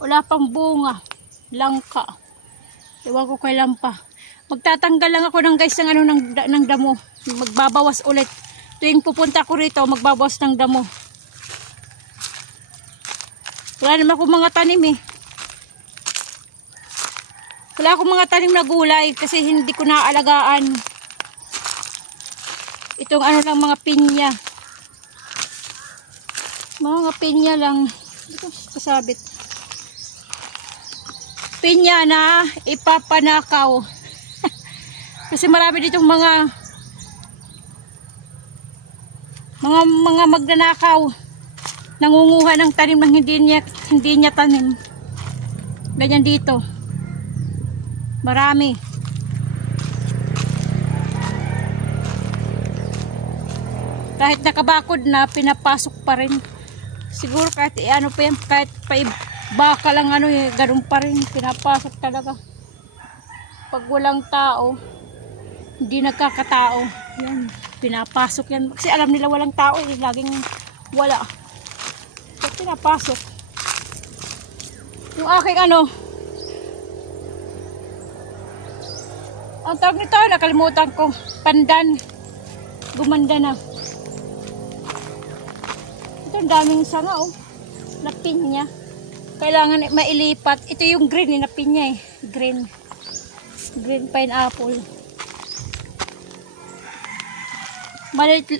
Wala pang bunga. Langka. Iwan ko kailan pa. Magtatanggal lang ako ng guys ng ano ng damo. Magbabawas ulit. Tuwing pupunta ko rito, magbabawas ng damo. Wala naman akong mga tanim eh. Wala akong mga tanim na gulay kasi hindi ko naaalagaan. Itong ano lang mga pinya. Mga pinya lang. Ito kasabit. Pinya na ipapanakaw. Kasi marami ditong mga magnanakaw. Nangunguha ng tanim ng hindi niya tanim. Ganyan dito. Marami. Kahit nakabakod na, pinapasok pa rin. Siguro kahit ano pa yan, kahit baka lang ano, ganun pa rin. Pinapasok talaga. Pag walang tao, hindi nagkakatao. Yan, pinapasok yan. Kasi alam nila walang tao, laging wala. So, pinapasok. Yung aking ano, ang tawag nito, nakalimutan ko. Pandan. Gumanda na. Ito, ang daming sanga, oh. Na pinya. Kailangan mailipat. Ito yung green, na pinya, eh. Green. Green pineapple.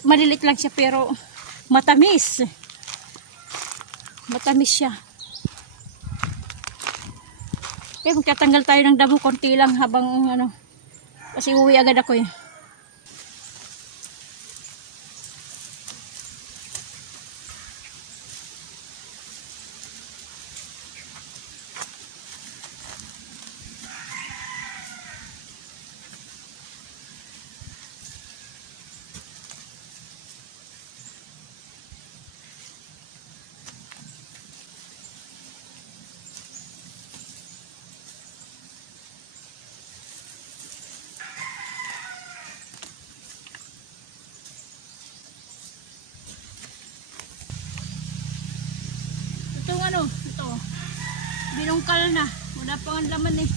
Malilit lang siya, pero matamis. Matamis siya. Okay, magtatanggal tayo ng damo. Konti lang habang, ano, kasi uwi agad ako, eh. Itong ano, ito. Binungkal na. Wala pang ang laman eh.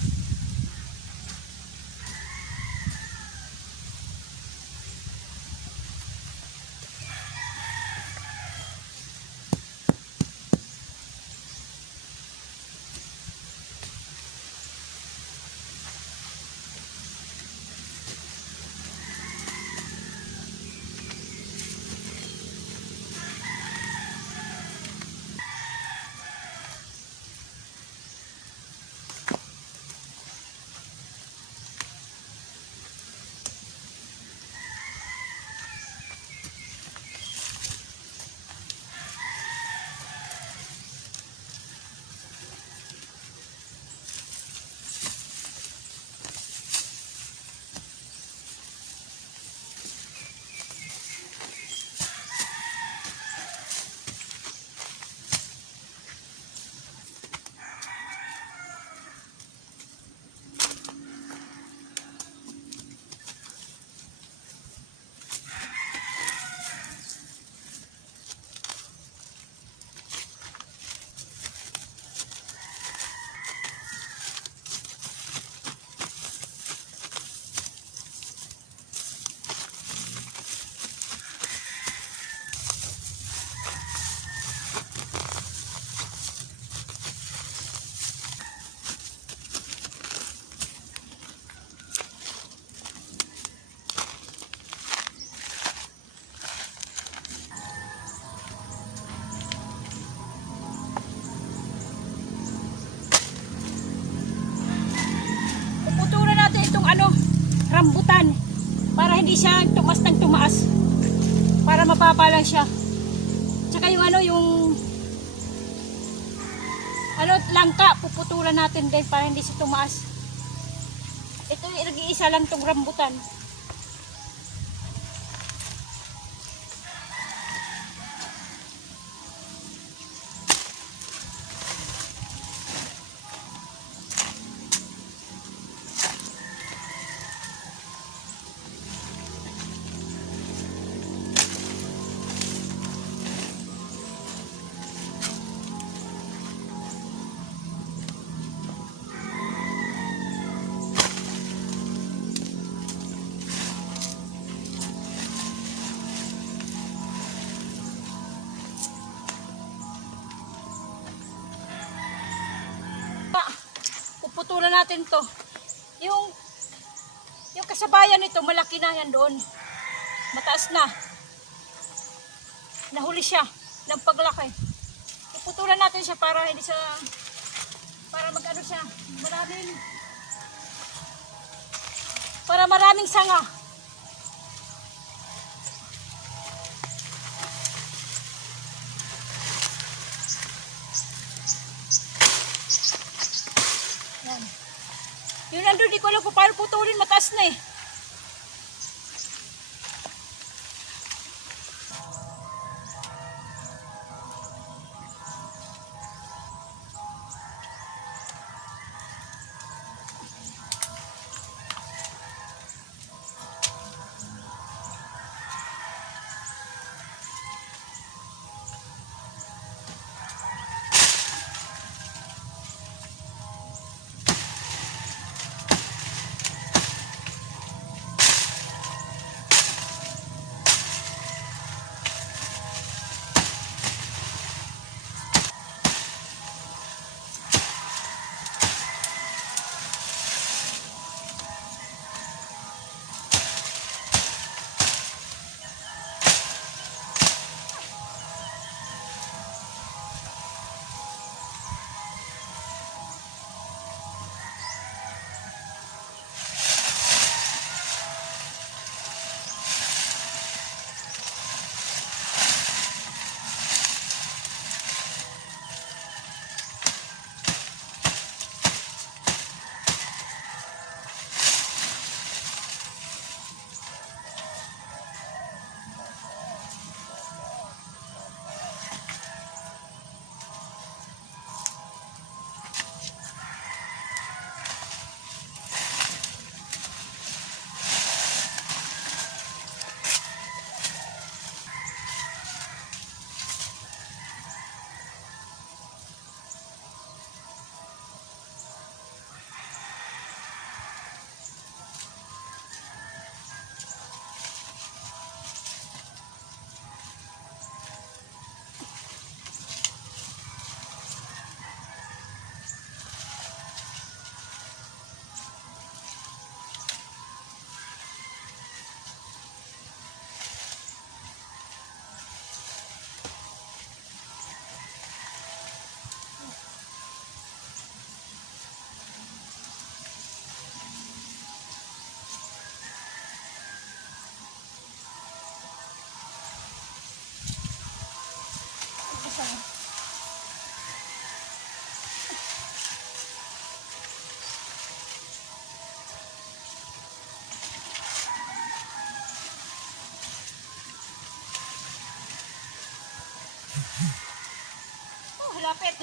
Rambutan para hindi siya tumas ng tumaas, para mababa lang siya. Tsaka yung ano, yung ano, langka, puputulan natin din para hindi siya tumaas. Ito yung nag-iisa lang tong rambutan. natin to. Yung kasabayan nito, malaki na yan doon. Mataas na. Nahuli siya ng paglaki. Iputulan natin siya para hindi siya, para mag-ano siya, maraming sanga. Yan. Yung nandun, di ko alam kung paano putulin, mataas na eh. Oh, lapit.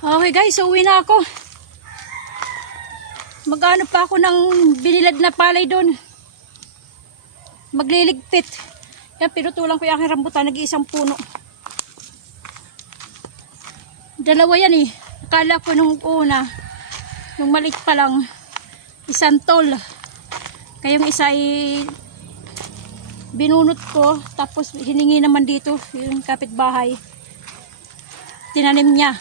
Okay guys, so uwi na ako. Mag-ano pa ako ng binilad na palay doon. Magliligpit. Yan, pinutulan ko yung aking rambutan. Nag-iisang puno. Dalawa yan eh. Akala ko nung una, nung maliit pa lang, isang tol. Kayong isa ay binunot ko. Tapos hiningi naman dito yung kapitbahay. Tinanim niya.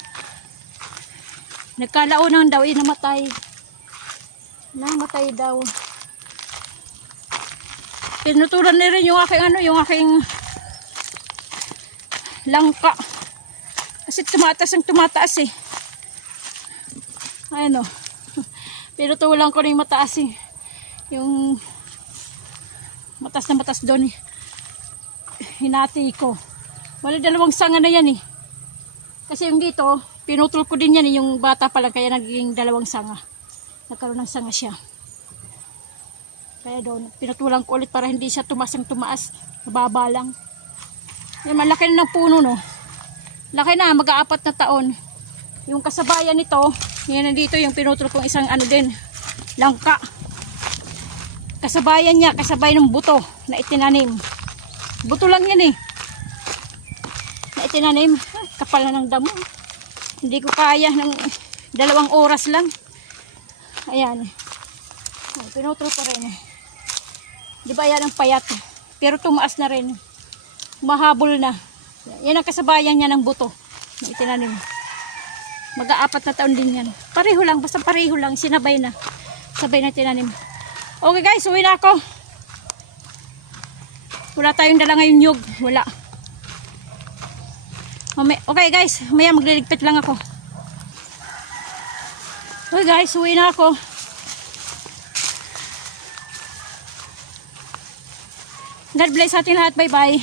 Nagkalaunan daw, namatay. Namatay daw. Pinutulan na rin yung aking yung aking langka. Kasi tumataas eh. Ayun o. Pinutulan ko na yung mataas eh. Yung matas doon eh. Hinati ko. Wala dalawang sanga na yan eh. Kasi yung dito, pinutol ko din yan eh. Yung bata pa lang kaya naging dalawang sanga. Nagkaroon ng sanga siya. Kaya doon, pinutulan ko ulit para hindi siya tumaas. Mababa lang. Yan, malaki na ng puno no. Laki na, mag-aapat na taon. Yung kasabayan nito, yan nandito yung pinutol kong isang din, langka. Kasabayan niya, kasabay ng buto na itinanim. Buto lang yan eh. Na itinanim, kapal na ng damo. Hindi ko kaya ng 2 oras lang. Ayan. Pinutol ko rin. Di ba yan ang payat? Pero tumaas na rin. Mahabol na. Yan ang kasabayan niya ng buto na itinanim. Mag-aapat na taon din yan. Pareho lang. Basta pareho lang. Sinabay na. Sabay na tinanim. Okay guys. Uwi na ako. Wala tayong dala ngayon nyug. Wala. Okay guys. Maya magliligpit lang ako. Okay guys, uwi na ako. God bless ating lahat. Bye-bye.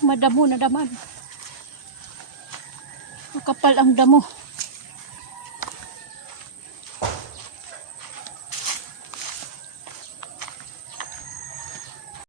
Madamo na daman. Makapal ang damo.